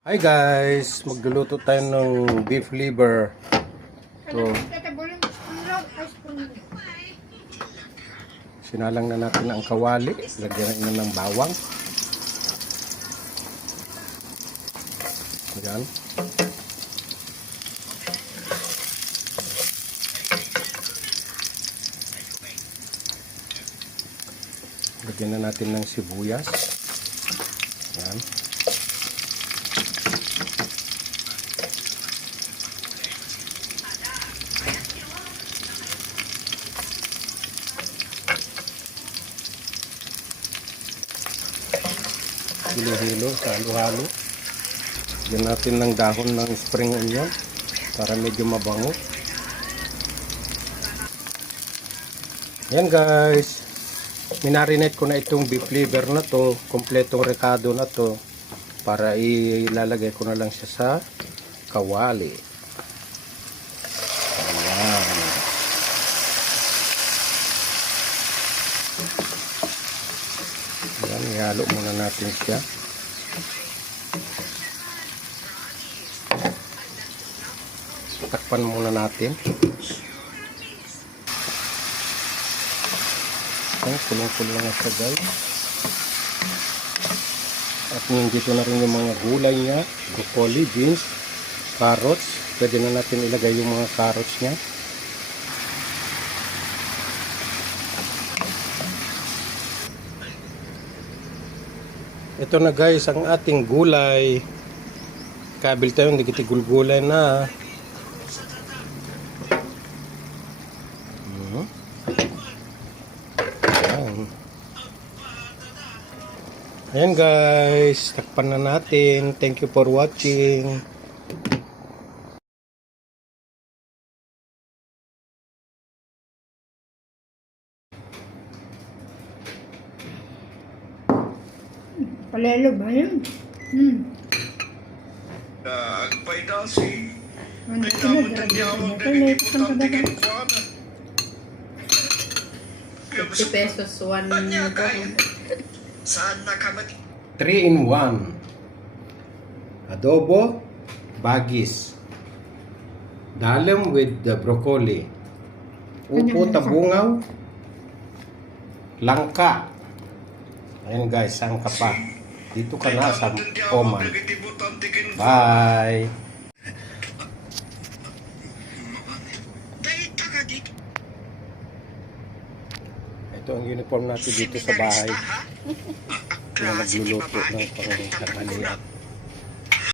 Hi guys, magluluto tayo ng beef liver. So, sinalang na natin ang kawali, lagyan na ng bawang. Ayan. Lagyan na natin ng sibuyas. Ayan. Hilo-hilo sa halo-halo. Lagyan natin ng dahon ng spring onion para medyo mabango. Ayan guys, minarinate ko na itong beef liver na to, kompletong rekado na to, para ilalagay ko na lang siya sa kawali. Ayan. Ayan, ihalo muna natin siya. Takpan muna natin. Ayan, kulong-kulong na siya guys. At nandito na rin yung mga gulay niya, broccoli, beans, carrots. Pwede na natin ilagay yung mga carrots niya. Ito na guys ang ating gulay. Kabil tayo, hindi kita gulgulay na. Ayan guys, takpan na natin. Thank you for watching. Palelo ba yun? Agpay daw si Ano nagkamot ang yawang na nagkiputang tigil ko na. 50 pesos, one na po. Saan nakamati? 3 in 1. Adobo, bagis. Dalam with the broccoli. Upo, tabungaw, langka. Ayan guys, saan ka pa? Dito ka na sa Oman. Bye! Ito ang uniform natin dito sa bahay. Na nagluluto ng pang-tanghalian.